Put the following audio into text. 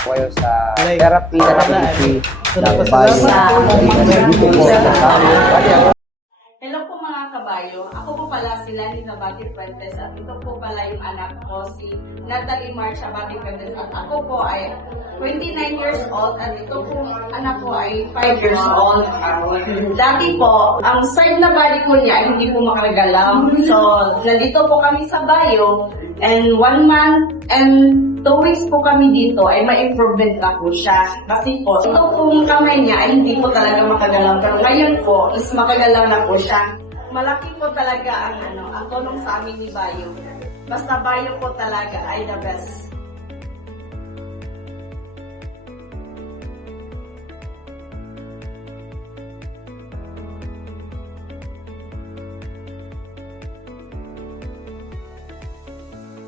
po kayo sa therapy ng bayo. Dito po sa Hello po mga kabayo. Ako po pala si Lani Abati Fuentes at ito po pala yung anak ko si Natalie March Abati Fuentes at ako po ay 29 years old at ito po anak ko ay 5 years old. Dati po, ang side na body ko niya ay hindi po makagalaw. So, nandito po kami sa bayo and 1 month and 2 weeks po kami dito ay may improvement na po siya. Kasi po, ito pong kamay niya ay hindi po talaga makagalaw. Pero ngayon po, is makagalaw na po siya. Malaki po talaga ang tulong sa amin ni Bayo. Basta Bayo po talaga ay the best.